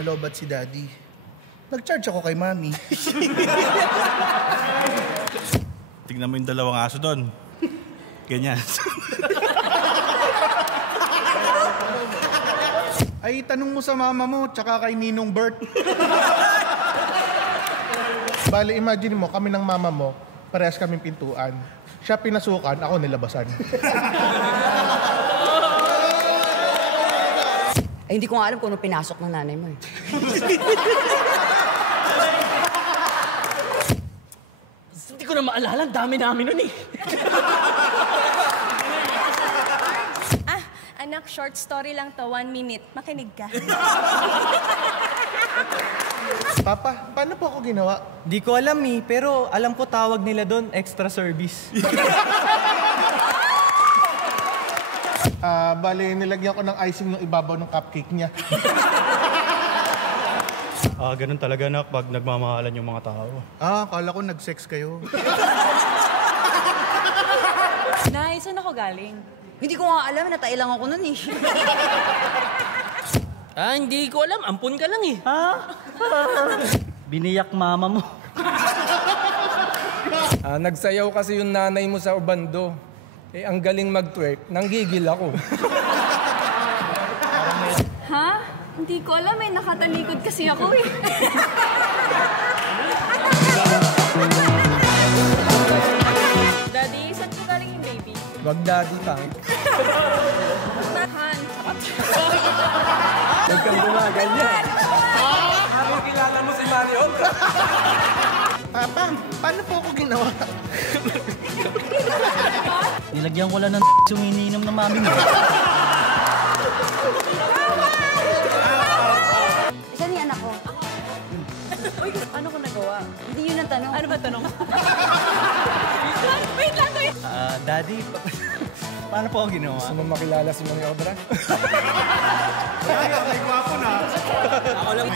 nalobat si Daddy. Nag-charge ako kay Mami. Tignan mo yung dalawang aso doon. Ganyan. Ay, tanong mo sa mama mo, tsaka kay Ninong Bert. Bale, imagine mo, kami ng mama mo, parehas kaming pintuan. Siya pinasukan, ako nilabasan. Ay, hindi ko nga alam kung ano pinasok ng nanay mo eh. Hindi ko na maalala. Dami namin nun eh. Anak, short story lang to. 1 minute. Makinig ka. Papa, paano po ako ginawa? Di ko alam eh, pero alam ko tawag nila doon, extra service. Bale, nilagyan ko ng icing yung ibabaw ng cupcake niya. Ganun talaga, anak, pag nagmamahalan yung mga tao. Kala ko nag-sex kayo. Nay, saan ako galing? Hindi ko nga alam, natailang ako nun eh. Hindi ko alam. Ampun ka lang eh. Biniyak mama mo. Nagsayaw kasi yung nanay mo sa ubando. Eh, ang galing mag-twerk, nanggigil ako. Ha? Hindi ko alam eh. Nakatalikod kasi ako eh. Daddy, saan ko galing yung baby? Wag daddy pangit. Han. Huwag kang gumaganyan. Parang kilala mo si Mario. Papa, paano po ako ginawa? Nilagyan ko lang ng yung iniinom ng mami mo. Saan yung anak ko? Uy, ano ko nagawa? Hindi yun ang tanong. Ano ba tanong? Wait lang ko Daddy, paano po ako ginawa? Gusto mo makilala si Mami Audra? Ay, gwapo na. Ako lang.